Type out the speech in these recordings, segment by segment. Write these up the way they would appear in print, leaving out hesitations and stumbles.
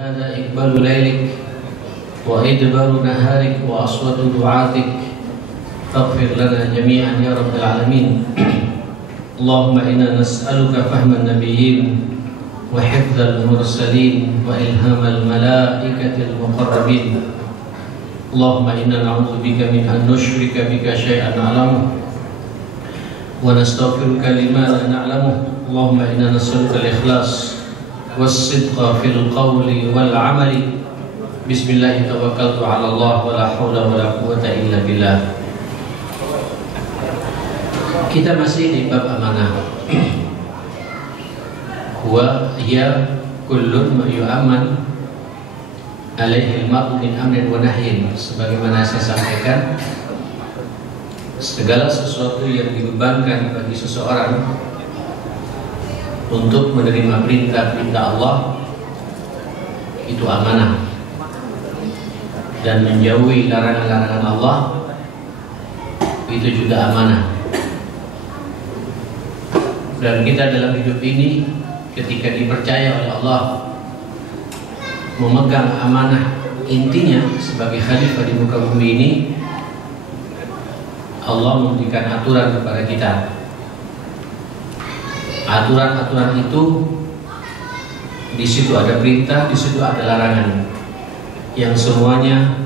هذا إقبال ليلك وإدبار نهارك وأصوات دعاتك فاغفر لنا جميعا يا رب العالمين. اللهم إنا نسألك فهم النبيين وحفظ المرسلين وإلهام الملائكة المقربين. اللهم إنا نعوذ بك من أن نشرك بك شيئا نعلمه ونستغفرك لما لا نعلمه. اللهم إنا نسألك الإخلاص والصدق في القول والعمل. بسم الله توكلت على الله ولا حول ولا قوة إلا بالله. Kita masih di bab amanah. Wa hiya kullun ma yu'aman alaihi al-mar'u min amrin wa nahyin. Sebagaimana saya sampaikan, segala sesuatu yang dibebankan bagi seseorang untuk menerima perintah-perintah Allah itu amanah, dan menjauhi larangan-larangan Allah itu juga amanah. Dan kita dalam hidup ini ketika dipercaya oleh Allah memegang amanah, intinya sebagai khalifah di muka bumi ini, Allah memberikan aturan kepada kita. Aturan-aturan itu di situ ada perintah, di situ ada larangan, yang semuanya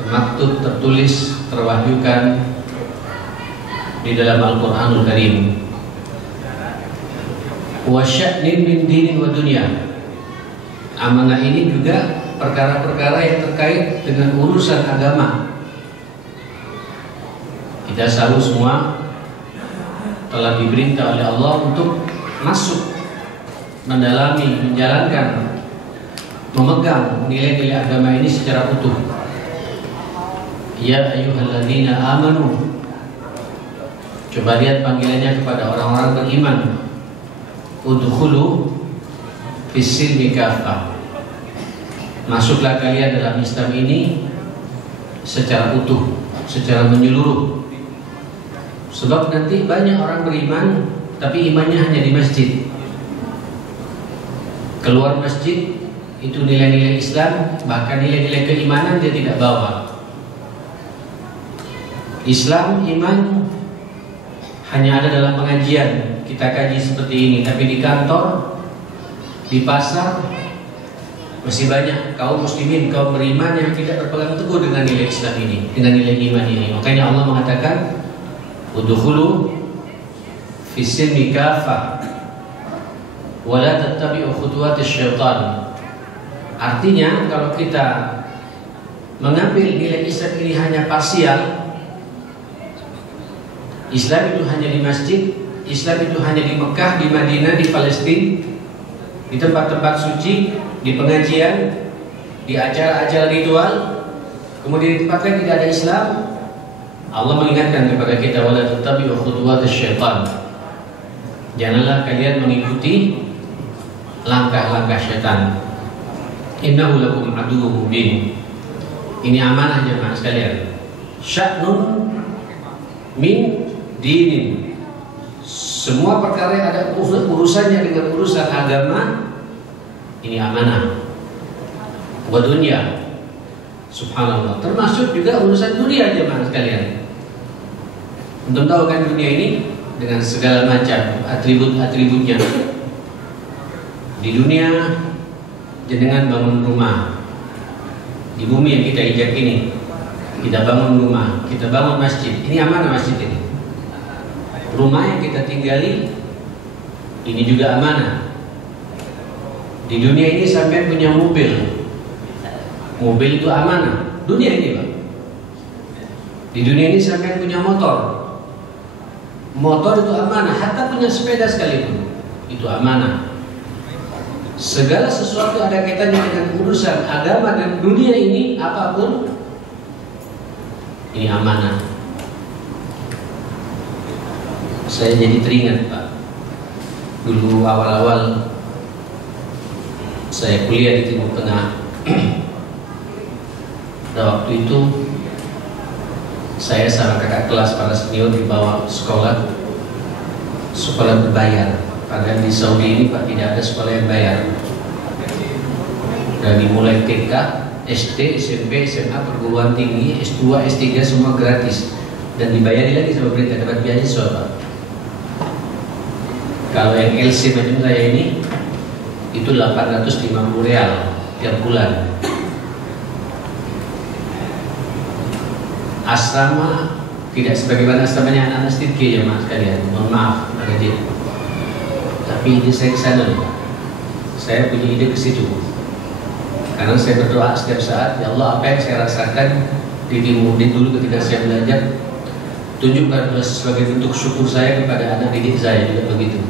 termaktub, tertulis, terwahyukan di dalam Al-Qur'anul Karim. Wa sya'nin min dinin wa dunya. Amanah ini juga perkara-perkara yang terkait dengan urusan agama. Kita selalu semua telah diperintah oleh Allah untuk masuk, mendalami, menjalankan, memegang nilai-nilai agama ini secara utuh. Ya ayyuhalladzina amanu. Coba lihat panggilannya kepada orang-orang beriman. Udkhulu fis-silmi kaffah. Masuklah kalian dalam Islam ini secara utuh, secara menyeluruh. Sebab nanti banyak orang beriman tapi imannya hanya di masjid. Keluar masjid itu nilai-nilai Islam, bahkan nilai-nilai keimanan dia tidak bawa. Islam, iman hanya ada dalam pengajian, kita kaji seperti ini. Tapi di kantor, di pasar, masih banyak kaum muslimin, kaum beriman yang tidak berpegang teguh dengan nilai Islam ini, dengan nilai iman ini. Makanya Allah mengatakan udkhulu fis-silmi kaffah wa la tattabi'u khutuwatis syaitan. Artinya kalau kita mengambil nilai Islam ini hanya parsial, Islam itu hanya di masjid, Islam itu hanya di Mekah, di Madinah, di Palestina, di tempat-tempat suci, di pengajian, di acara-acara ritual, kemudian di tempat lain tidak ada Islam. Allah mengingatkan kepada kita, wala tattabi'u khutuwatis syaitan. Janganlah kalian mengikuti langkah-langkah syaitan. Innahu lakum aduwwun mubin. Ini amanah jemaah sekalian. Sya'nun min dinin. Semua perkara yang ada urusannya dengan urusan agama, ini amanah. Wa dunya. Subhanallah. Termasuk juga urusan dunia jemaah sekalian. Untuk tahu kan dunia ini dengan segala macam atribut-atributnya. Di dunia jenengan bangun rumah. Di bumi yang kita injak ini, kita bangun rumah, kita bangun masjid. Ini amanah masjid ini. Rumah yang kita tinggali ini juga amanah. Di dunia ini sampai punya mobil. Mobil itu amanah. Dunia ini, Pak. Di dunia ini sampai punya motor. Motor itu amanah. Hatta punya sepeda sekalipun itu amanah. Segala sesuatu ada kaitannya dengan urusan agama dan dunia ini, apapun ini amanah. Saya jadi teringat, Pak, dulu awal-awal saya kuliah di Timur Tengah. Pada waktu itu saya sama kakak kelas para senior dibawa sekolah berbayar. Padahal di Saudi ini Pak tidak ada sekolah yang bayar. Dari mulai TK, SD, SMP, SMA, perguruan tinggi, S2, S3 semua gratis dan dibayari lagi sama pemerintah, dapat beasiswa Pak. Kalau yang LC macam saya ini itu 850 real tiap bulan. Asrama tidak sebagaimana asramanya anak-anak Stidke ya mas kalian, mohon maaf ada dia. Tapi ide saya ke sana, saya punya ide ke situ. Karena saya berdoa setiap saat, ya Allah apa yang saya rasakan di Timur-Din dulu ketika saya belajar, tunjukkan sebagai bentuk syukur saya kepada anak didik saya juga begitu.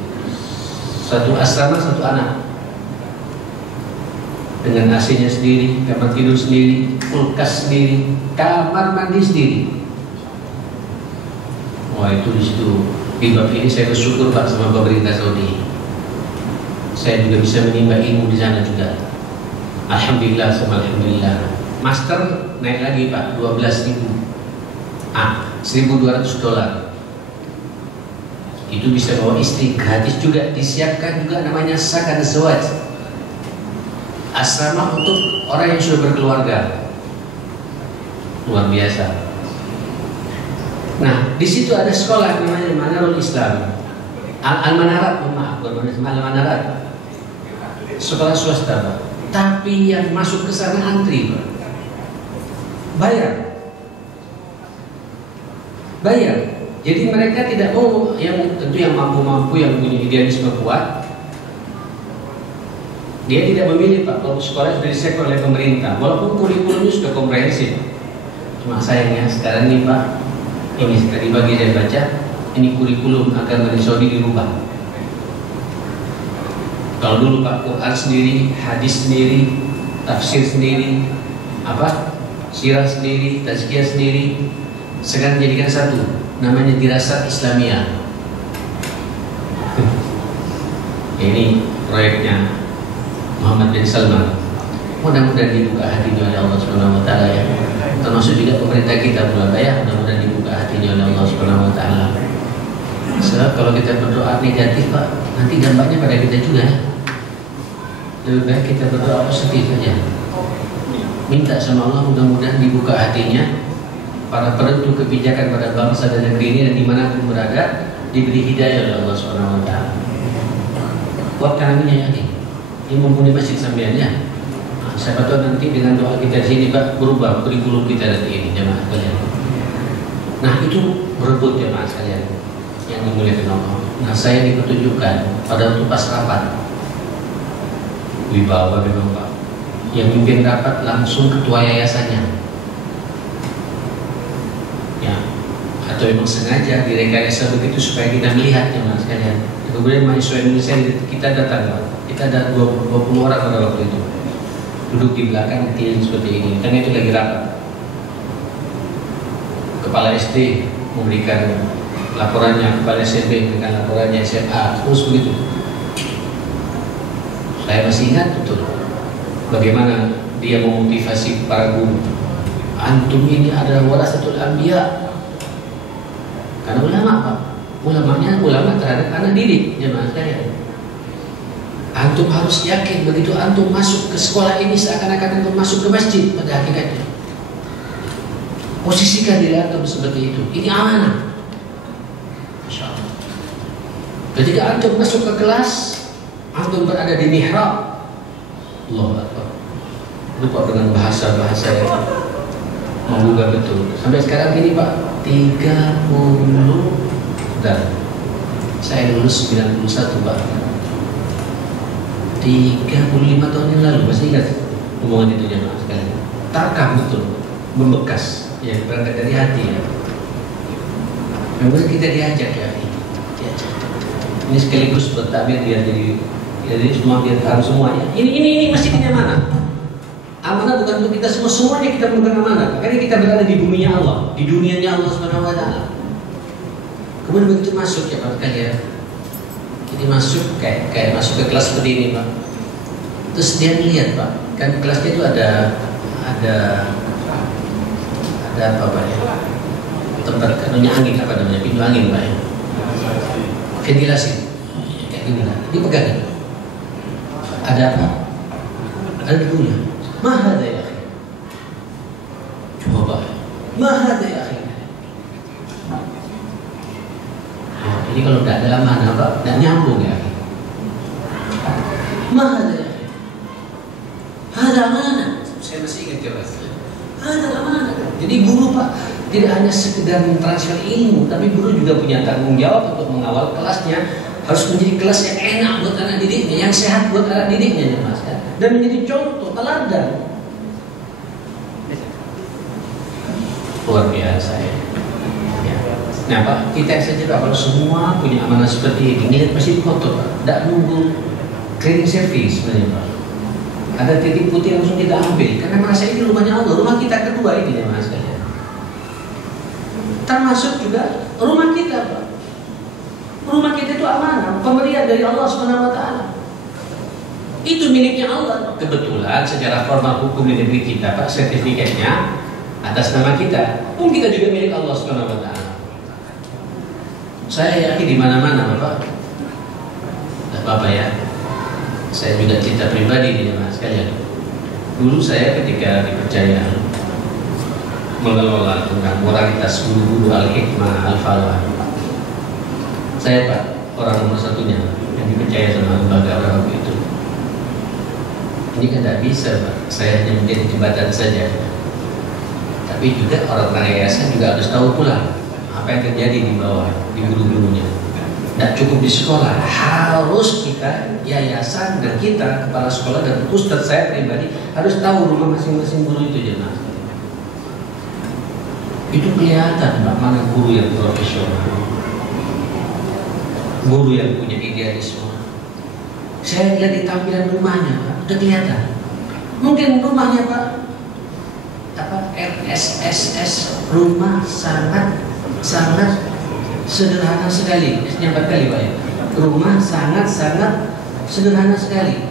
Satu asrama, satu anak, dengan AC-nya sendiri, kamar tidur sendiri, kulkas sendiri, kamar mandi sendiri. Wah itu di situ. Di bab ini saya bersyukur Pak sama pemerintah Saudi. Saya juga bisa menimba ilmu di sana juga. Alhamdulillah, sama alhamdulillah. Master naik lagi Pak, 12.000. $1.200. Itu bisa bawa istri gratis juga, disiapkan juga namanya sakan zawaj. Asrama untuk orang yang sudah berkeluarga. Luar biasa. Nah, di situ ada sekolah namanya Manarul Islam. Al-Manarat, maaf, Al-Manarat. Sekolah swasta, Pak. Tapi yang masuk ke sana antri, Pak. Bayar. Jadi mereka tidak mau, yang tentu yang mampu-mampu, yang punya idealisme kuat, dia tidak memilih Pak. Kalau sekolah sudah disiapkan oleh pemerintah, walaupun kurikulumnya sudah komprehensif. Cuma sayangnya sekarang ini Pak, ini tadi pagi saya baca, ini kurikulum agama di Saudi dirubah. Kalau dulu Pak, Quran sendiri, hadis sendiri, tafsir sendiri, sirah sendiri, tazkiyah sendiri, sekarang jadikan satu, namanya dirasat Islamiyah. Ini proyeknya Muhammad bin Salman. Mudah-mudahan dibuka hatinya oleh Allah Subhanahu wa taala ya. Termasuk juga pemerintah kita pula ya, mudah-mudahan dibuka hatinya oleh Allah Subhanahu wa taala. Sebab kalau kita berdoa negatif Pak, nanti dampaknya pada kita juga ya. Lebih baik kita berdoa positif saja. Minta sama Allah mudah-mudahan dibuka hatinya para penentu kebijakan pada bangsa dan negeri ini dan dimanapun berada, diberi hidayah oleh Allah Subhanahu wa taala. Kuatkan aminnya ya nih. Ini mumpuni masjid sambiannya. Nah, siapa tahu nanti dengan doa kita di sini Pak berubah kurikulum kita nanti ini jemaah sekalian. Nah itu berebut jemaah sekalian yang dimuliakan Allah. Nah saya dipertunjukkan pada waktu pas rapat, wibawa memang Pak. Yang mimpin rapat langsung ketua yayasannya. Ya, atau memang sengaja direkayasa begitu supaya kita melihat jemaah sekalian. Kemudian mahasiswa Indonesia kita datang Pak. Kita ada 20 orang pada waktu itu duduk di belakang keliling seperti ini. Karena itu lagi rapat. Kepala SD memberikan laporannya, kepala SMP memberikan laporannya, SMA, terus begitu. Saya masih ingat betul bagaimana dia memotivasi para guru. Antum ini adalah warasatul anbiya. Karena ulama Pak, ulama terhadap anak didik jemaah sekalian. Antum harus yakin begitu antum masuk ke sekolah ini seakan-akan antum masuk ke masjid pada hakikatnya. Posisikan diri antum seperti itu. Ini amanah. Masya Allah. Ketika antum masuk ke kelas, antum berada di mihrab. Allahu Akbar. Lupa dengan bahasa-bahasa yang menggugah betul. Sampai sekarang ini Pak, 30 dan saya lulus 91 Pak. 35 tahun yang lalu, masih ingat omongan itu jemaah sekalian. Tarkam betul, membekas, yang berangkat dari hati ya. Memang kita diajak ya, diajak. Ini sekaligus bertabir biar jadi semua biar tahu semuanya. Ini masjidnya mana? Amanah bukan untuk kita semua, semuanya kita bukan amanah. Karena kita berada di buminya Allah, di dunianya Allah Subhanahu wa taala. Kemudian begitu masuk ya Pak sekalian. Jadi masuk kayak masuk ke kelas seperti ini Pak. Terus dia melihat Pak, kan kelasnya itu ada apa Pak ya? Tempat kanunya angin apa namanya? Pintu angin Pak ya. Ventilasi. gimana? Dipegang. Ada apa? Ada debunya. Mahada ya akhi. Coba. Mahada ya akhi. Jadi kalau tidak ada amanah, Pak, tidak nyambung ya. Mahada ya akhi. Ada amanah. Saya masih ingat ya, Pak. Ada amanah. Jadi guru, Pak, tidak hanya sekedar mentransfer ilmu, tapi guru juga punya tanggung jawab untuk mengawal kelasnya. Harus menjadi kelas yang enak buat anak didiknya, yang sehat buat anak didiknya, ya Mas, kan? Dan menjadi contoh teladan. Luar biasa ya. Nah Pak, kita saja Pak, kalau semua punya amanah seperti ini, lihat pasti kotor Pak. Tidak nunggu cleaning service sebenarnya Pak. Ada titik putih langsung kita ambil, karena merasa ini rumahnya Allah, rumah kita kedua ini ya Mas, kan? Termasuk juga rumah kita Pak. Rumah kita itu amanah, pemberian dari Allah Subhanahu wa taala. Itu miliknya Allah. Kebetulan secara formal hukum di negeri kita, Pak, sertifikatnya atas nama kita. Pun kita juga milik Allah Subhanahu wa taala. Saya yakin di mana-mana, Bapak. Enggak apa-apa ya. Saya juga cerita pribadi di Mas sekalian. Dulu saya ketika dipercaya mengelola tentang moralitas guru-guru al-hikmah, al-falah. Saya Pak, orang nomor satunya yang dipercaya sama lembaga orang itu. Ini kan tidak bisa Pak, saya hanya menjadi jembatan saja. Tapi juga orang-orang yayasan juga harus tahu pula apa yang terjadi di bawah, di guru-gurunya. Tidak cukup di sekolah, harus kita yayasan dan kita kepala sekolah dan ustadz saya pribadi harus tahu rumah masing-masing guru itu jelas. Itu kelihatan Pak, mana guru yang profesional, guru yang punya idealisme. Saya lihat di tampilan rumahnya Pak, udah kelihatan. Mungkin rumahnya Pak, RSSS, rumah sangat sederhana sekali. Nyambat kali Pak ya. Rumah sangat sederhana sekali.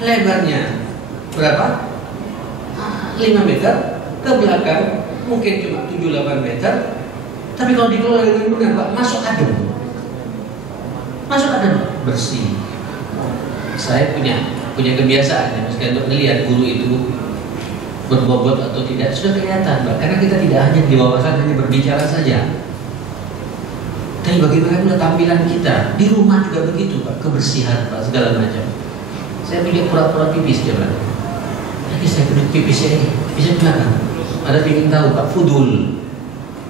Lebarnya berapa? 5 meter. Ke belakang mungkin cuma 7-8 meter. Tapi kalau dikelola dengan benar Pak, masuk adem, bersih. Saya punya kebiasaan ya, meski untuk melihat guru itu berbobot atau tidak sudah kelihatan Pak, karena kita tidak hanya di wawasan hanya berbicara saja, tapi bagaimana pula tampilan kita di rumah juga begitu Pak, kebersihan Pak, segala macam. Saya punya pura-pura pipis ya Pak, lagi saya duduk pipisnya ini bisa belakang. Ada ingin tahu Pak, fudul,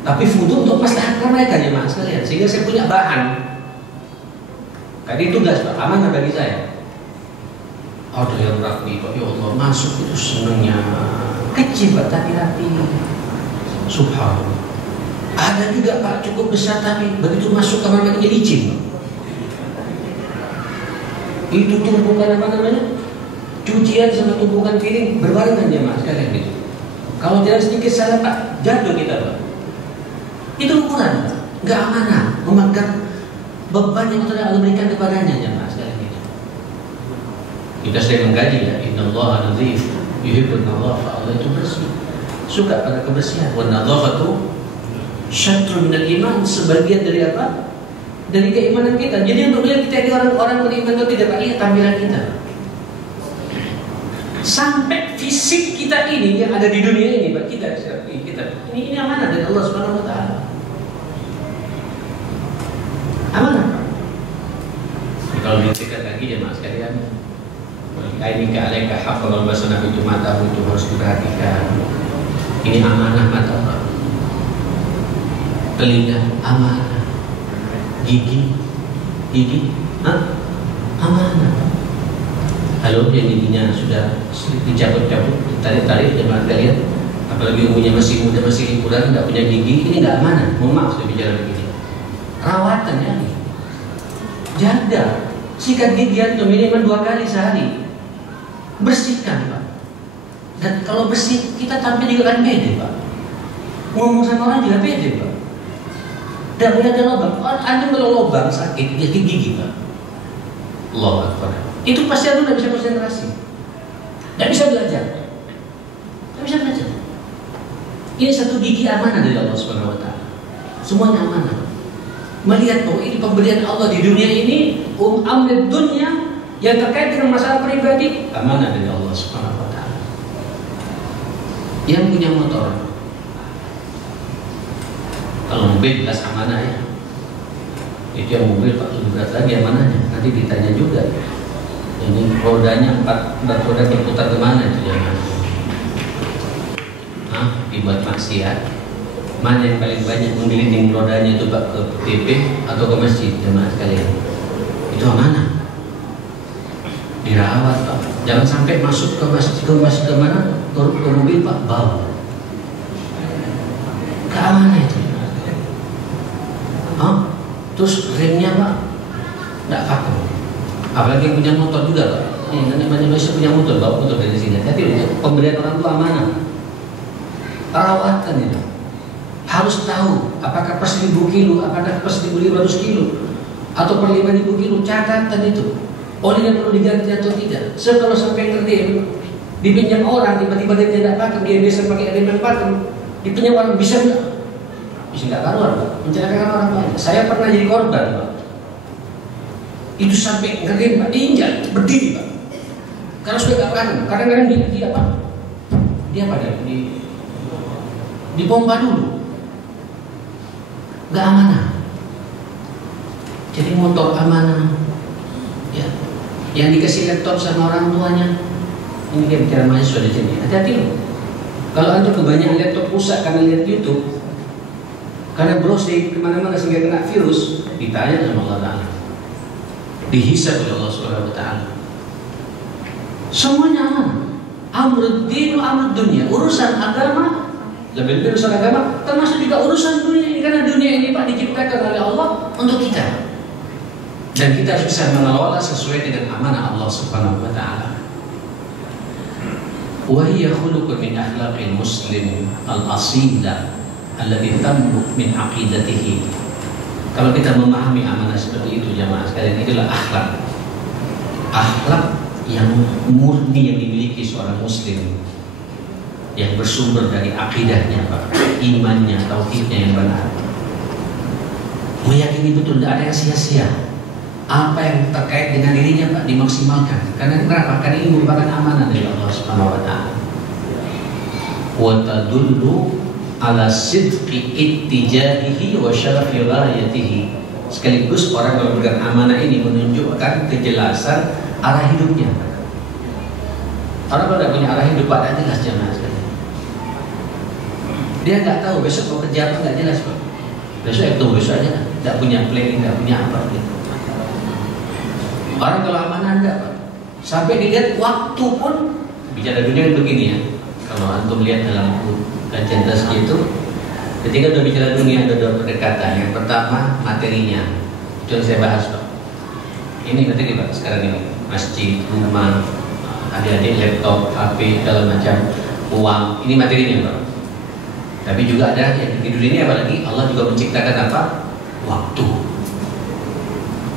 tapi fudul untuk maslahat mereka ya Mas sekalian, sehingga saya punya bahan. Tadi tugas Pak, amanah bagi saya. Ada yang rapi Pak, ya Allah, masuk itu senangnya kecil Pak, tapi rapi. Subhanallah. Ada juga Pak, cukup besar tapi begitu masuk kamar mandinya licin Pak. Itu tumpukan apa namanya? Cucian sama tumpukan piring berbarengan ya Mas sekalian gitu. Kalau tidak sedikit salah Pak, jatuh kita Pak. Itu ukuran Pak, nggak amanah memegang beban yang telah Allah berikan kepadanya ya Mas sekalian gitu. Kita sering mengkaji ya, innallaha nadzif yuhibbun nadhafa. Allah itu bersih, suka pada kebersihan. Wa nadhafatu syatrun minal iman, sebagian dari apa? Dari keimanan kita. Jadi untuk melihat kita ini orang-orang beriman atau tidak, Pak, lihat tampilan kita. Sampai fisik kita ini yang ada di dunia ini, Pak, kita ini amanah dari Allah Subhanahu wa taala. Amanah. Kalau dicekak lagi ya Mas sekalian, ini kealeka hak kalau bahasa Nabi itu mata itu harus diperhatikan. Ini amanah mata Pak. Telinga amanah. Gigi amanah. Halo, yang giginya sudah dicabut-cabut, ditarik-tarik, jangan kalian. Apalagi umurnya masih muda, masih liburan, nggak punya gigi, ini nggak amanah. Mohon maaf saya bicara begini. Rawatan ya nih. Jaga. Sikat gigi itu minimal 2 kali sehari. Bersihkan Pak. Dan kalau bersih kita tampil juga kan pede Pak. Ngomong sama orang juga pede Pak. Tidak boleh ada lubang. Anda kalau lubang sakit gigi Pak. Allahu Akbar. Itu pasti Anda tidak bisa konsentrasi, tidak bisa belajar, Ini satu gigi amanah dari Allah Subhanahu wa taala. Semuanya amanah. Melihat bahwa ini pemberian Allah di dunia ini amri dunia yang terkait dengan masalah pribadi, amanah dari Allah Subhanahu wa taala. Yang punya motor, kalau mobil jelas amanah ya. Itu yang mobil Pak lebih berat lagi amanahnya. Nanti ditanya juga. Ini rodanya empat roda berputar kemana itu jangan? Dibuat maksiat. Mana yang paling banyak menggelinding rodanya itu Pak, ke PP atau ke masjid jemaah sekalian? Itu amanah. Dirawat Pak. Jangan sampai masuk ke masjid ke mana? Ke mobil Pak bau. Keamanan itu. Terus remnya Pak nggak pakai. Apalagi yang punya motor juga Pak. Nanti banyak Indonesia punya motor, bawa motor dari sini. Hati pemberian orang tua amanah. Perawatan itu harus tahu apakah per 1.000 kilo, apakah per 1.500 kilo, atau per 5.000 kilo. Catatan itu. Olinya perlu diganti atau tidak. So kalau sampai ngerti dipinjam orang tiba-tiba dia tidak pakai, dia biasa pakai elemen pakem, dipinjam orang bisa nggak? Bisa nggak karuan Pak, mencelakakan orang banyak. Saya pernah jadi korban Pak. Itu sampai ngerti Pak, diinjak, berdiri Pak. Karena sudah nggak paham, kadang-kadang dia apa? Dia pada di pompa dulu, nggak amanah. Jadi motor amanah, ya. Yang dikasih laptop sama orang tuanya, ini dia bicara mahasiswa di sini. Hati-hati loh. Kalau antum kebanyakan laptop rusak karena lihat YouTube, karena browsing kemana-mana sehingga kena virus, ditanya sama Allah Ta'ala, dihisab oleh Allah Subhanahu wa Ta'ala. Semuanya amanah. Amrud din wa amrud dunia, urusan agama, lebih-lebih urusan agama, termasuk juga urusan dunia ini, karena dunia ini Pak diciptakan oleh Allah untuk kita, dan kita harus bisa mengelola sesuai dengan amanah Allah Subhanahu wa Ta'ala. Wa hiya khuluqun min akhlaqil muslim al-asila alladhi tamluk min aqidatihi. Kalau kita memahami amanah seperti itu jamaah sekalian, itulah akhlak yang murni yang dimiliki seorang muslim, yang bersumber dari akidahnya Pak, imannya, tauhidnya yang benar, meyakini betul tidak ada yang sia-sia. Apa yang terkait dengan dirinya Pak dimaksimalkan. Karena kenapa? Karena ini merupakan amanah dari Allah Subhanahu wa Ta'ala. Wa tadullu ala sidqi ittijahihi wa syarafi ghayatihi. Sekaligus orang yang memegang amanah ini menunjukkan kejelasan arah hidupnya. Orang kalau tidak punya arah hidup Pak, tidak jelas jamaah sekalian. Dia nggak tahu besok mau kerja apa, nggak jelas Pak. Besok itu besok aja, tidak punya planning, tidak punya apa gitu. Orang kalau amanah enggak Pak, sampai dilihat waktu pun, bicara dunia begini ya. Kalau antum lihat dalam kajian tasbih itu, ketika sudah bicara dunia ada dua pendekatan. Yang pertama materinya, itu yang saya bahas Pak. Ini materi Pak sekarang ini, masjid, rumah, adik-adik, laptop, HP, segala macam, uang, ini materinya Pak. Tapi juga ada yang di dunia ini, apalagi Allah juga menciptakan apa? Waktu.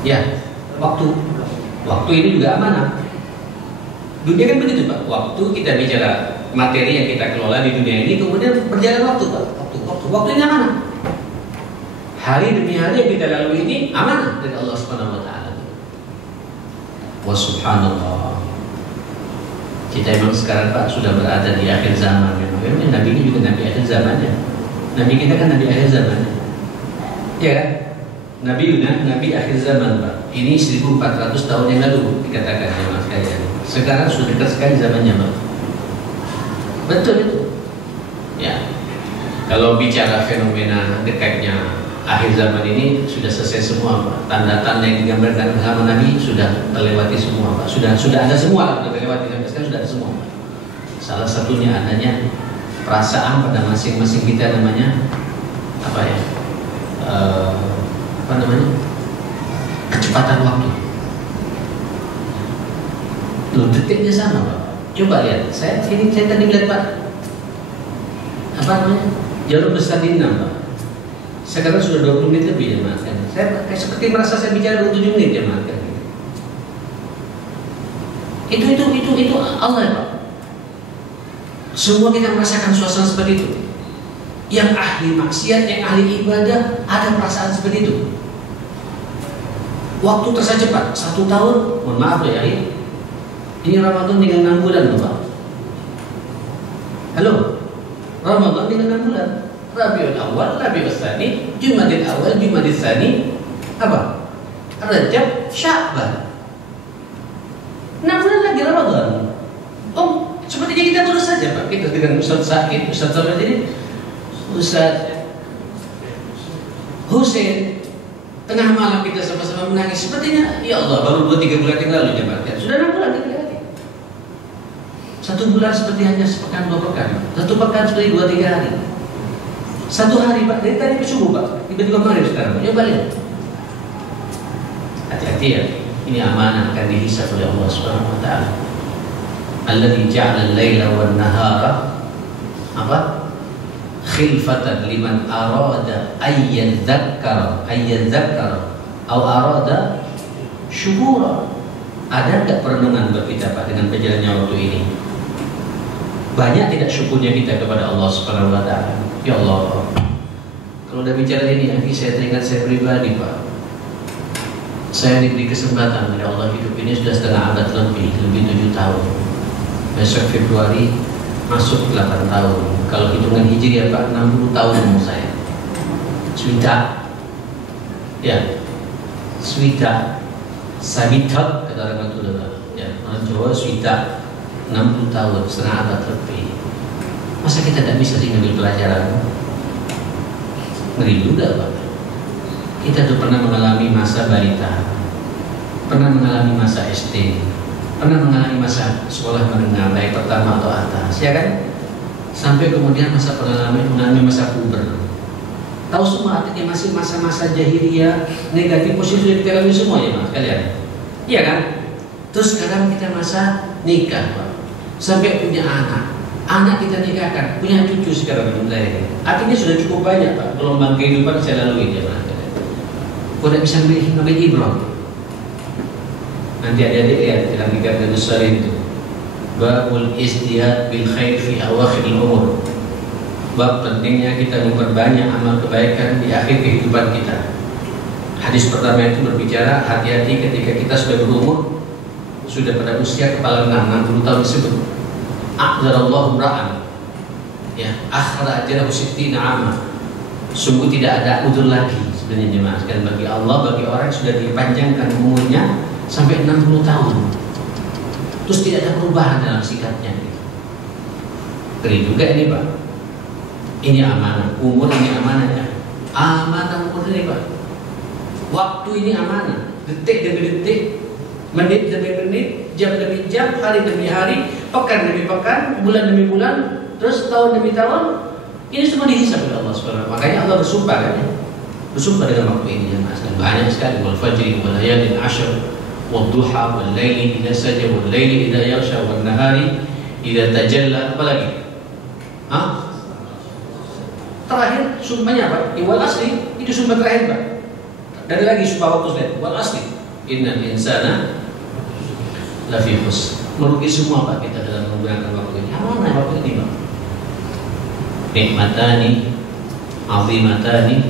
Ya, waktu. Waktu ini juga amanah. Dunia kan begitu Pak. Waktu kita bicara materi yang kita kelola di dunia ini, kemudian berjalan waktu Pak. Waktu ini amanah. Hari demi hari yang kita lalui ini amanah dari Allah Subhanahu wa Ta'ala. Wa subhanallah. Kita memang sekarang Pak sudah berada di akhir zaman. Memang Nabi ini juga Nabi akhir zamannya. Nabi kita kan Nabi akhir zamannya. Ya kan? Nabi akhir zaman Pak. Ini 1400 tahun yang lalu dikatakan jemaah sekalian. Sekarang sudah dekat sekali zamannya Pak. Betul itu. Ya. Kalau bicara fenomena dekatnya akhir zaman ini sudah selesai semua Pak. Tanda-tanda yang digambarkan sama Nabi sudah terlewati semua Pak. Sudah ada semua, sudah terlewati sampai sekarang sudah ada semua Pak. Salah satunya adanya perasaan pada masing-masing kita, namanya apa ya? Apa namanya? Kecepatan waktu. Loh, detiknya sama Pak. Coba lihat, saya tadi lihat Pak, apa namanya, jalur Bestadina Pak. Sekarang sudah 20 menit lebih ya Mas. Saya seperti merasa saya bicara 27 menit ya Mas. Itu Allah ya Pak. Semua kita merasakan suasana seperti itu. Yang ahli maksiat, yang ahli ibadah ada perasaan seperti itu. Waktu terasa cepat, 1 tahun, mohon maaf ya, ini Ramadan dengan 6 bulan loh Pak. Halo, Ramadan dengan 6 bulan. Rabiul Awal, Rabiul Tsani, Jumadil Awal, Jumadil Tsani, apa? Rajab, Sya'ban. 6 bulan lagi Ramadan. Oh, sepertinya kita terus saja Pak. Kita dengan Ustaz Sakit, Ustaz Salman ini, Ustaz Husain, tengah malam kita sama-sama menangis. Sepertinya, ya Allah, baru 2-3 bulan yang lalu jemaatkan. Sudah 6 bulan kita lihat. 1 bulan seperti hanya sepekan 2 pekan. 1 pekan seperti 2-3 hari. 1 hari Pak, dari tadi ke subuh Pak, tiba-tiba maghrib sekarang. Coba lihat. Hati-hati ya. Ini amanah akan dihisab oleh Allah Subhanahu wa taala. Alladzi ja'ala al-laila wan nahara apa? Khilfatan liman arada ayyadzakkara atau arada syukura. Ada enggak perenungan buat kita Pak dengan berjalannya waktu ini? Banyak tidak syukurnya kita kepada Allah Subhanahu wa taala. Ya Allah, kalau udah bicara ini, saya teringat saya pribadi Pak. Saya diberi kesempatan oleh Allah hidup ini sudah setengah abad lebih 7 tahun. Besok Februari masuk 8 tahun. Kalau hitungan Hijriah Pak, 60 tahun umur saya. Swita, ya, swita, sabitat kata orang Madura, ya, orang Jawa swita, 60 tahun, setengah abad lebih. Masa kita tidak bisa mengambil pelajaran? Ngeri juga Pak. Kita tuh pernah mengalami masa balita, pernah mengalami masa SD, pernah mengalami masa sekolah menengah baik pertama atau atas, ya kan? Sampai kemudian masa mengalami masa puber. Tahu semua artinya masih masa-masa jahiliyah, negatif positif sudah kita lalui semua ya Mas kalian. Iya kan? Terus sekarang kita masa nikah Pak. Sampai punya anak. Anak kita nikahkan, punya cucu sekarang mulai. Artinya sudah cukup banyak Pak gelombang kehidupan saya lalui ya Mas. Kau tidak bisa mengambil ibrah. Nanti adik-adik lihat dalam kitab besar itu, babul istihad bil khair fi awakhiril umur. Bab pentingnya kita memperbanyak amal kebaikan di akhir kehidupan kita. Hadis pertama itu berbicara hati-hati ketika kita sudah berumur, sudah pada usia kepala 60 tahun disebut a'dzarallahu ra'an, ya, akhara ajalahu 60 ama. Sungguh tidak ada udzur lagi sebenarnya jemaah sekalian bagi Allah, bagi orang yang sudah dipanjangkan umurnya sampai 60 tahun. Terus tidak ada perubahan dalam sikapnya. Keren juga ini Pak. Ini amanah, umur ini amanah ya. Amanah umur ini Pak. Waktu ini amanah, detik demi detik, menit demi menit, jam demi jam, hari demi hari, pekan demi pekan, bulan demi bulan, terus tahun demi tahun. Ini semua dihisab oleh Allah SWT. Makanya Allah bersumpah kan ya? Bersumpah dengan waktu ini ya Mas. Dan banyak sekali wal fajri wal layalin ashr wal duha wal laili idza saja wal laili idza yaghsha wal nahari idza tajalla. Apa lagi? Hah? Terakhir sumpahnya apa? Wal asri, itu sumpah terakhir Pak. Dan lagi sumpah waktu lain. Wal asri innal insana lafi khusr. Merugi semua Pak kita dalam menggunakan waktu ini. Amanah waktu ini Pak. Nikmatani azimatani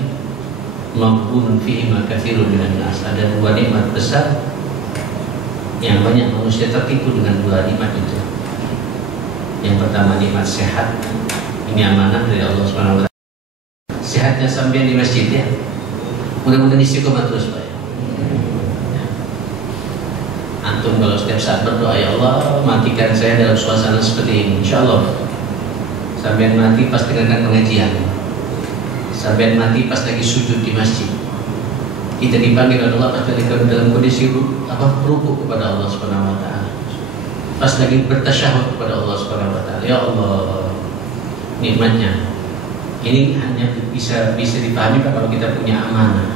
maghbunun fihima katsirun minan nas. Ada 2 nikmat besar yang banyak manusia tertipu dengan 2 nikmat itu. Yang pertama nikmat sehat. Ini amanah dari Allah Subhanahu wa taala. Sehatnya sampai di masjid ya. Mudah-mudahan istiqomah terus Pak. Antum kalau setiap saat berdoa, ya Allah matikan saya dalam suasana seperti ini, insyaallah. Sampai mati pas dengarkan pengajian, sampai mati pas lagi sujud di masjid. Kita dipanggil oleh Allah pas lagi dalam kondisi rukuk kepada Allah Subhanahu wa taala. Pas lagi bertasyahud kepada Allah Subhanahu wa taala. Ya Allah, nikmatnya. Ini hanya bisa dipahami Pak kalau kita punya amanah.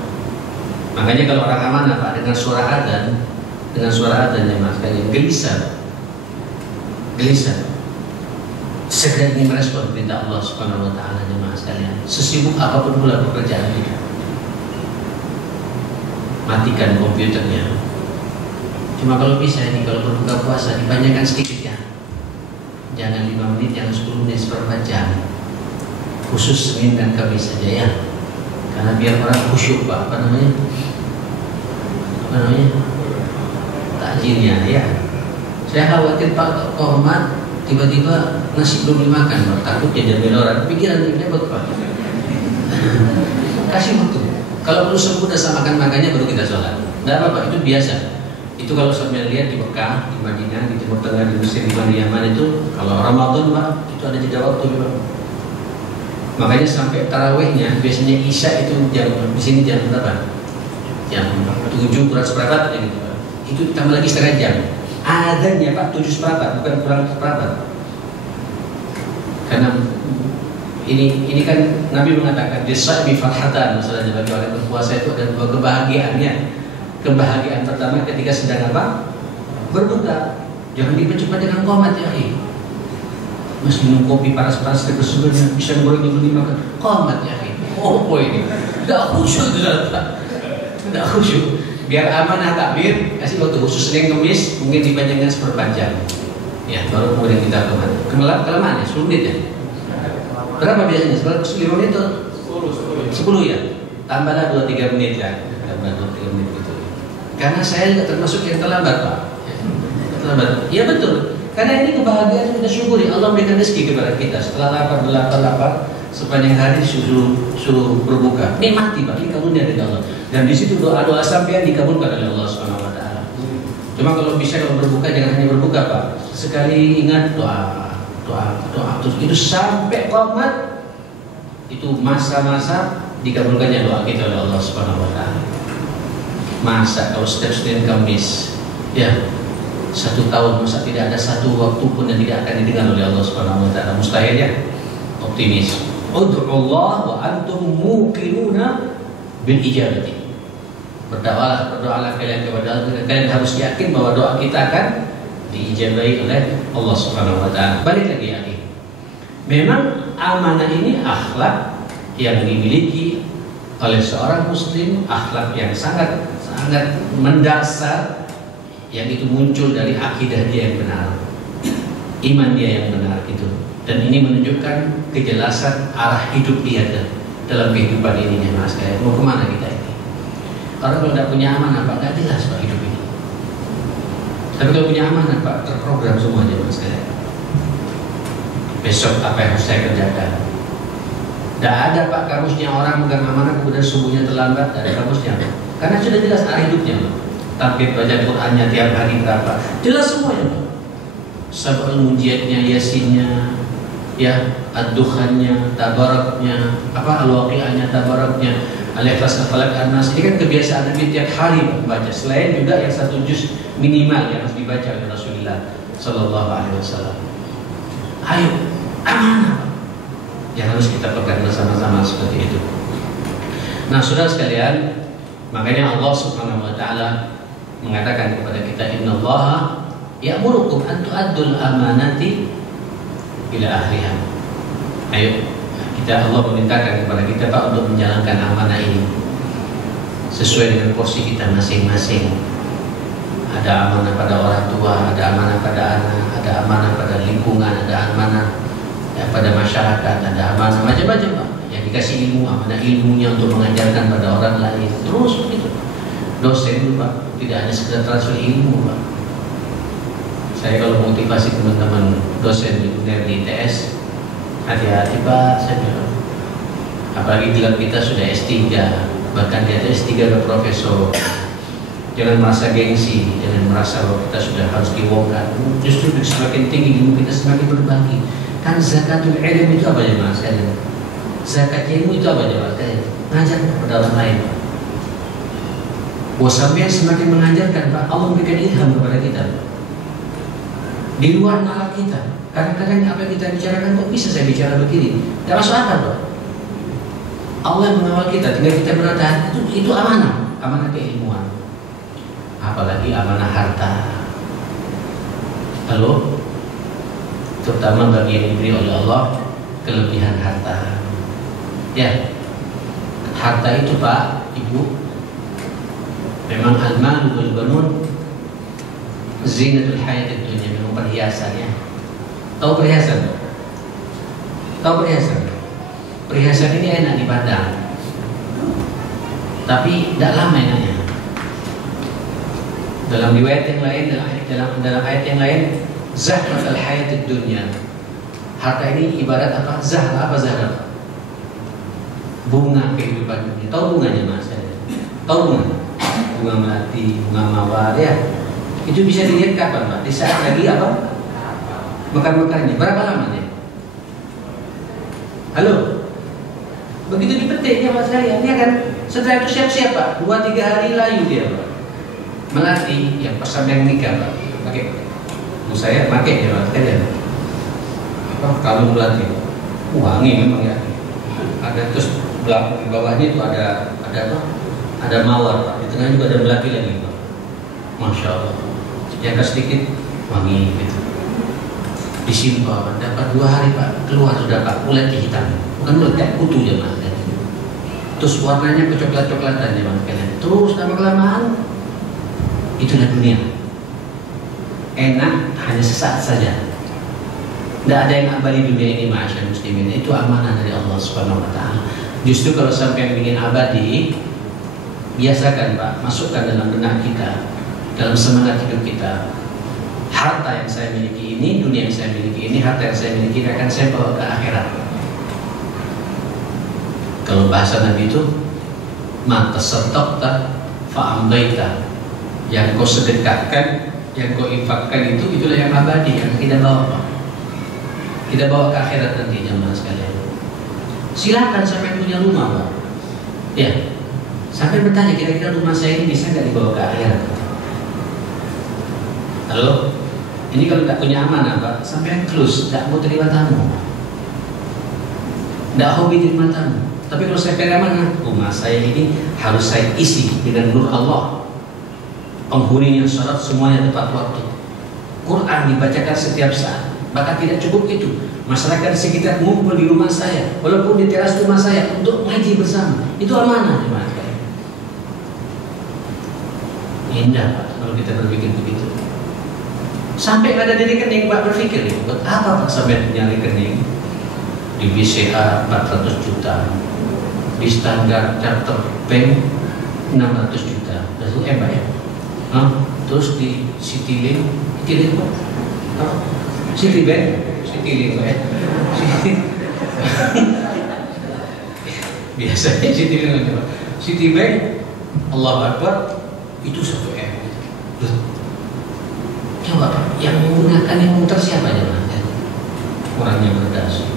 Makanya kalau orang amanah Pak dengan suara adzan ya Mas, kayak gelisah. Segera ingin merespon perintah Allah Subhanahu wa taala jemaah sekalian. Sesibuk apapun pula pekerjaan kita. Matikan komputernya. Cuma kalau bisa ini kalau berbuka puasa dipanjangkan sedikit ya. Jangan 5 menit, jangan 10 menit, seperempat jam. Khusus Senin dan Kamis saja ya. Karena biar orang khusyuk Pak, apa namanya, takjilnya ya. Saya khawatir Pak Kormat tiba-tiba nasi belum dimakan, Pak. Takutnya jadi orang pikiran repot Pak. Kasih waktu. Kalau perlu sempurna sama makan-makannya baru kita sholat. Tidak apa-apa, itu biasa. Itu kalau sambil lihat di Mekah, di Madinah, di Timur Tengah, di Mesir, di Yaman itu kalau Ramadan Pak, itu ada jeda waktu Pak. Makanya sampai tarawihnya biasanya Isya itu jam di sini jam berapa? Jam 7 kurang seperempat gitu Pak. Itu tambah lagi setengah jam. Adzannya Pak 7 seperempat, bukan kurang seperempat. Karena ini kan Nabi mengatakan disabi farhatan, maksudnya bagi orang berpuasa itu ada dua kebahagiaannya. Kebahagiaan pertama ketika sedang apa? Berbuka. Jangan dipercepat dengan qomat ya. Mas minum kopi panas-panas kesusunya bisa goreng yang beli makan. Qomat ya. Oh boy ini. Tidak khusyuk itu tidak khusyuk. Biar amanah takbir, kasih waktu khusus Senin Kamis mungkin dipanjangkan seperempat jam. Ya, baru kemudian kita qomat. Kelamaan ya, 10 menit ya. Berapa biasanya? 10 menit atau 10 ya? Tambahlah 2-3 menit ya. Tambah 2-3 menit gitu. Karena saya juga termasuk yang terlambat Pak. Terlambat. Ya betul. Karena ini kebahagiaan kita syukuri. Allah memberikan rezeki kepada kita. Setelah lapar sepanjang hari suruh berbuka. Nikmati Pak. Ini karunia dari Allah. Dan di situ doa-doa sampean dikabulkan oleh Allah Subhanahu Wa Taala. Cuma kalau bisa kalau berbuka jangan hanya berbuka Pak. Sekali ingat doa terus itu sampai qomat. Itu masa-masa dikabulkannya doa kita oleh Allah Subhanahu Wa Taala. Masa kalau setiap Senin Kamis ya 1 tahun masa tidak ada satu waktu pun yang tidak akan didengar oleh Allah Subhanahu Wa Taala? Mustahil ya. Optimis. Ud'ullah wa antum muqinuna bil ijabati. Berdoalah kalian kepada Allah. Kalian harus yakin bahwa doa kita akan diijabahi oleh Allah Subhanahu Wa Taala. Balik lagi ya. Memang amanah ini akhlak yang dimiliki oleh seorang muslim, akhlak yang sangat mendasar, yang itu muncul dari akidah dia yang benar, iman dia yang benar gitu. Dan ini menunjukkan kejelasan arah hidup dia dalam kehidupan ini Mas. Kayak mau kemana kita ini? Orang kalau tidak punya amanah Pak, tidak jelas Pak hidup ini. Tapi kalau punya amanah Pak, terprogram semuanya Mas. Kayak besok apa yang harus saya kerjakan. Tidak ada Pak kamusnya orang megang amanah kemudian subuhnya terlambat. Tidak ada kamusnya Pak. Karena sudah jelas arah hidupnya Pak. Tapi baca Qurannya tiap hari berapa? Jelas semuanya Pak. Sab'ul Mujiatnya, Yasinnya, ya, Ad-Dukhannya, Tabaraknya, Al-Waqi'ahnya, Tabaraknya, Al-Ikhlas, Al-Falaq, An-Nas. Ini kan kebiasaan Nabi tiap hari membaca. Selain juga yang 1 juz minimal yang harus dibaca oleh Rasulullah Sallallahu Alaihi Wasallam. Ayo, amanah yang harus kita pegang bersama-sama seperti itu. Nah, saudara sekalian, makanya Allah Subhanahu Wa Taala mengatakan kepada kita, Innallaha ya'murukum an tu'addul amanati ila ahliha. Ayo, Allah memerintahkan kepada kita Pak untuk menjalankan amanah ini sesuai dengan porsi kita masing-masing. Ada amanah pada orang tua, ada amanah pada anak, ada amanah pada lingkungan, ada amanah ya, pada masyarakat, ada amanah macam-macam Pak. Yang dikasih ilmu, amanah ilmunya untuk mengajarkan pada orang lain. Terus begitu. Dosen itu Pak, tidak hanya sekedar transfer ilmu Pak. Saya kalau motivasi teman-teman dosen di ITS, hati-hati Pak, saya bilang. Apalagi bila kita sudah S3, bahkan di atas S3 ke profesor. Jangan merasa gengsi, jangan merasa bahwa kita sudah harus diwongkan. Justru semakin tinggi ilmu kita semakin berbagi. Kan zakatul ilm itu apa ya Mas? Zakat ilmu itu apa ya Mas? Mengajar kepada orang lain Pak. Bahwa sampai semakin mengajarkan Pak, Allah memberikan ilham kepada kita di luar nalar kita. Kadang-kadang apa yang kita bicarakan, kok bisa saya bicara begini? Tidak masuk akal Pak. Allah yang mengawal kita, tinggal kita berhati-hati. Itu amanah, amanah keilmuan. Apalagi amanah harta. Lalu terutama bagi yang diberi oleh Allah kelebihan harta. Ya, harta itu Pak, Ibu, memang al-malu wal banun zinatul hayatid dunya, memang perhiasannya. Tahu perhiasan? Tahu perhiasan? Perhiasan ini enak dipandang, tapi tidak lama enaknya. Dalam riwayat yang lain, dalam ayat yang lain, zahrat al-hayatid dunya. Harta ini ibarat apa? Zahra, apa zahra? Bunga kehidupan dunia. Tahu bunganya Mas? Tahu bunga? Bunga melati, bunga mawar ya. Itu bisa dilihat kapan Pak? Di saat lagi apa? Mekar-mekarnya. Berapa lamanya? Halo? Begitu dipetik ya Mas kalian, ya kan? Setelah itu siap-siap Pak. 2-3 hari layu dia Pak. Melati yang pas sampai nikah Pak. Pakai. Saya pakai ya Mas kalian. Kalau melati wangi memang ya. Ada terus di bawahnya itu ada apa? Ada mawar Pak. Di tengah juga ada melati lagi Pak. Masya Allah. Jaga sedikit wangi gitu. Disimpan dapat 2 hari Pak, keluar sudah Pak, mulai hitam. Bukan mulai kayak kutu ya Mas. Terus warnanya kecoklat-coklatan ya Mas kalian. Terus lama-kelamaan itulah dunia. Enak hanya sesaat saja. Tidak ada yang abadi dunia ini ma'asyar muslimin. Itu amanah dari Allah Subhanahu wa taala. Justru kalau sampai ingin abadi, biasakan Pak, masukkan dalam benak kita, dalam semangat hidup kita. Harta yang saya miliki ini, dunia yang saya miliki ini, harta yang saya miliki ini akan saya bawa ke akhirat. Kalau bahasa Nabi itu, mata tasaddaqta fa'amdaita. Yang kau sedekahkan, yang kau infakkan itu, itulah yang abadi, yang kita bawa Pak. Kita bawa ke akhirat nanti jemaah sekalian. Silakan sampai punya rumah Pak. Ya, sampai bertanya kira-kira rumah saya ini bisa nggak dibawa ke akhirat? Halo, ini kalau tak punya amanah Pak, sampai close, tidak mau terima tamu, tidak hobi terima tamu. Tapi kalau saya pegang amanah, rumah saya ini harus saya isi dengan nur Allah. Penghuninya sholat semuanya tepat waktu. Quran dibacakan setiap saat. Bahkan tidak cukup itu, masyarakat sekitar ngumpul di rumah saya, walaupun di teras rumah saya untuk ngaji bersama. Itu amanah jemaah sekalian. Indah Pak kalau kita berpikir begitu. Sampai ada di rekening Pak berpikir, buat apa Pak sampai punya rekening di BCA 400 juta, di Standard Chartered Bank 600 juta, itu Pak ya. Terus di Citylink Pak, Citibank Pak ya. Biasanya Citibank, Allah Akbar itu 1 M. Coba Pak, yang menggunakan yang muter siapa aja Mas? Orangnya berdasi.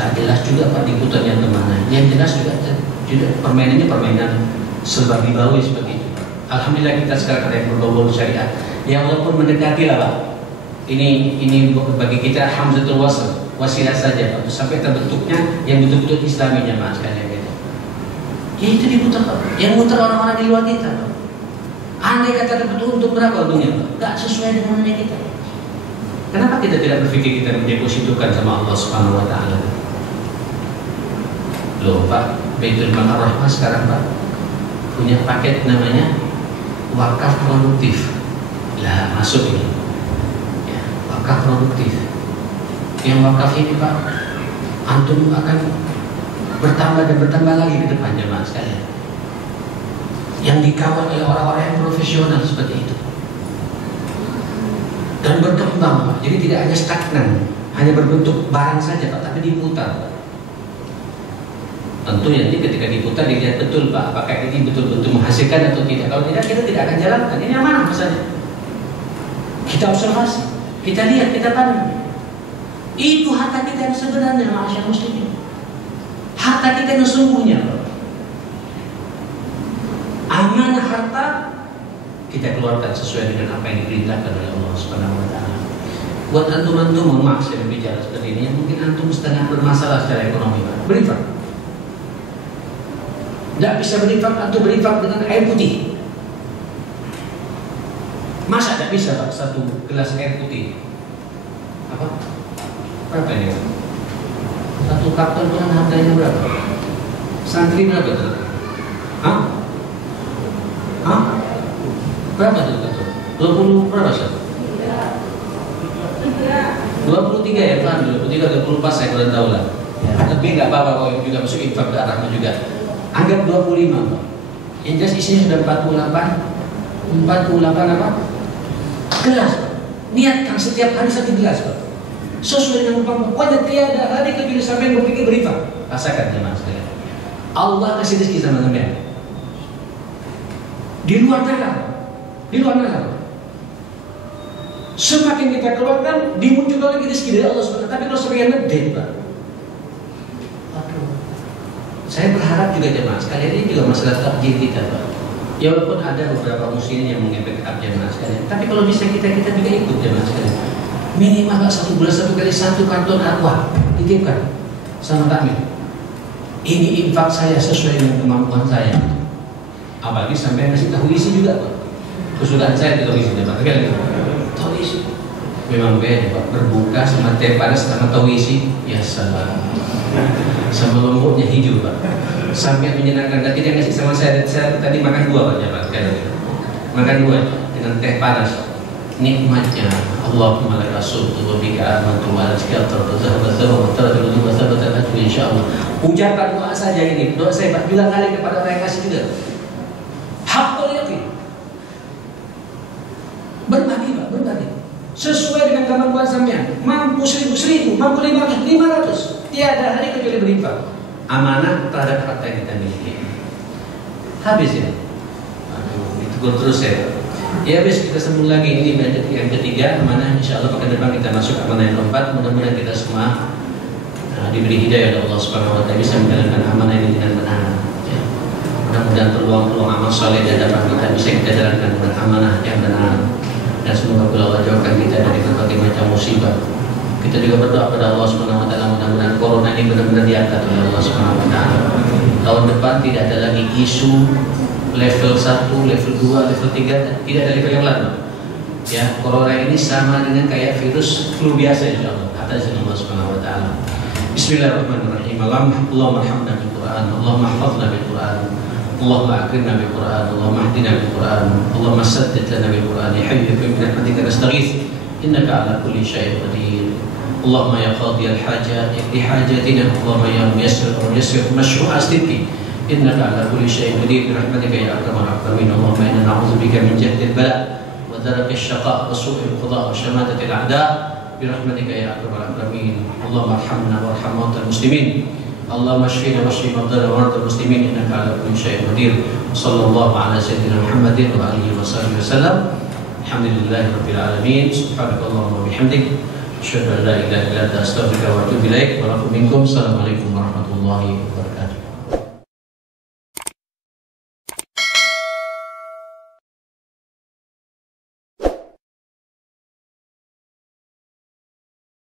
Gak jelas juga Pak diputarnya kemana. Yang jelas juga permainannya permainan serba ribawi seperti itu. Alhamdulillah kita sekarang ada yang berbau syariat. Ya walaupun mendekati lah Pak. Ini bagi kita hamzatul wasl, wasilah saja Pak, sampai terbentuknya yang betul-betul Islaminya Mas sekalian gitu. Ya itu diputar Pak. Yang muter orang-orang di luar kita Pak. Andai kata betul untuk berapa untungnya Pak? Gak sesuai dengan kita. Kenapa kita tidak berpikir kita mendepositokan sama Allah Subhanahu wa taala? Loh Pak, Baitul Mal Ar-Rahmah sekarang Pak punya paket namanya wakaf produktif. Lah masuk ini. Ya, wakaf produktif. Yang wakaf ini Pak, antum akan bertambah dan bertambah lagi ke depan jemaah sekalian. Yang dikawal oleh orang-orang yang profesional seperti itu. Dan berkembang Pak. Jadi tidak hanya stagnan, hanya berbentuk barang saja Pak, tapi diputar. Tentu nanti ketika diputar dilihat betul Pak, apakah ini betul-betul menghasilkan atau tidak. Kalau tidak, kita tidak akan jalankan. Ini amanah misalnya. Kita observasi, kita lihat, kita pandang. Itu harta kita yang sebenarnya, ma'asyar muslimin. Harta kita yang sesungguhnya Pak. Amanah harta kita keluarkan sesuai dengan apa yang diperintahkan oleh Allah Subhanahu wa taala. Buat antum-antum, mohon maaf saya berbicara seperti ini, yang mungkin antum sedang bermasalah secara ekonomi Pak, berinfak. Tidak bisa berinfak, antum berinfak dengan air putih. Masa tidak bisa Pak, 1 gelas air putih? Apa? Berapa ini? 1 karton kan harganya berapa? Santri berapa tuh? Hah? Berapa tuh karton? 20 berapa sih? 23 ya kan? 23, 24 saya kurang tahu lah. Ya, tapi nggak apa-apa kalau juga masuk infak ke arahnya juga. Anggap 25 Pak. Yang jelas isinya sudah 48 48 apa? Gelas. Niatkan setiap hari 1 gelas, Pak. Sesuai dengan kemampuan. Pokoknya tiada hari kecuali sampai berpikir beribadah. Rasakan jemaah sekalian. Allah kasih rezeki sama sampean. Di luar nalar. Semakin kita keluarkan, dimunculkan lagi rezeki dari Allah SWT. Tapi kalau sebagian ngedate, Pak. Aduh. Saya berharap juga jemaah sekalian, ini juga masalah takjil kita, Pak. Ya walaupun ada beberapa muslim yang mengepek jemaah sekalian, tapi kalau bisa kita juga ikut jemaah sekalian. Minimal 1 bulan 1 kali 1 karton aqua dititipkan sama takmir. Ini infak saya sesuai dengan kemampuan saya. Apalagi sampai ngasih tahu isi juga, Pak. Kesudahan saya tahu isi, Pak. Tahu isi. Memang beda, Pak. Berbuka sama teh panas sama tahu isi, ya salah. Sama lomboknya hijau, Pak. Sampai menyenangkan. Dan tidak ngasih sama saya tadi makan buah, Pak. Makan buah dengan teh panas. Nikmatnya Allahumma laka assalatu wa bika amantu wa ala rizqika tarzuqu wa tarzuqu wa sabata insyaallah. Ucapkan doa saja ini. Doa saya Pak bilang kali kepada orang yang kasih juga. Haqqul yaqin. Berbagi, Pak, berbagi. Sesuai dengan kemampuan sampean. Mampu 1.000, mampu 500. Tiada hari kecuali berinfak. Amanah terhadap harta yang kita miliki. Habis ya. Aduh, itu terus ya. Ya wes, kita sambung lagi. Ini yang ketiga, amanah. Insyaallah pekan depan kita masuk amanah yang keempat. Mudah-mudahan kita semua diberi hidayah oleh Allah Subhanahu wa taala bisa menjalankan amanah ini dengan benar. Ya. Mudah-mudahan peluang-peluang amal saleh dan dapat kita bisa kita jalankan dengan amanah yang benar. Dan semoga Allah jauhkan kita dari berbagai macam musibah. Kita juga berdoa pada Allah Subhanahu wa taala mudah-mudahan corona ini benar-benar diangkat oleh Allah Subhanahu wa taala. Tahun depan tidak ada lagi isu level 1, level 2, level 3, tidak ada level yang lain. Ya, corona ini sama dengan kayak virus flu biasa insyaallah. Kata Allah Subhanahu wa taala. Bismillahirrahmanirrahim. Allahumma arhamna bil Qur'an, Allahumma ihfazna bil Qur'an, Allahumma akrimna bil Qur'an, Allahumma ahdina bil Qur'an, Allahumma saddid lana bil Qur'an, ya hayyu ya qayyum bi rahmatika nastaghits, innaka 'ala kulli syai'in qadir. Allahumma ya qadhi al hajat, iqdi hajatina, Allahumma ya muyassir wa yassir mashru'a sidqi, innaka 'ala kulli syai'in qadir bi rahmatika ya arhamar rahimin. Allahumma inna na'udzubika min jahdil bala wa darakil syaqa wa su'il qada wa shamatatil a'da. برحمتك يا أكرم الأكرمين. اللهم ارحمنا وارحم موتى المسلمين. اللهم اشفنا واشف مرضانا ومرضى المسلمين إنك على كل شيء قدير. صلى الله على سيدنا محمد وآله وصحبه وسلم. الحمد لله رب العالمين. سبحانك اللهم وبحمدك أشهد أن لا إله إلا أنت أستغفرك وأتوب إليك ولكم منكم. السلام عليكم ورحمة الله وبركاته.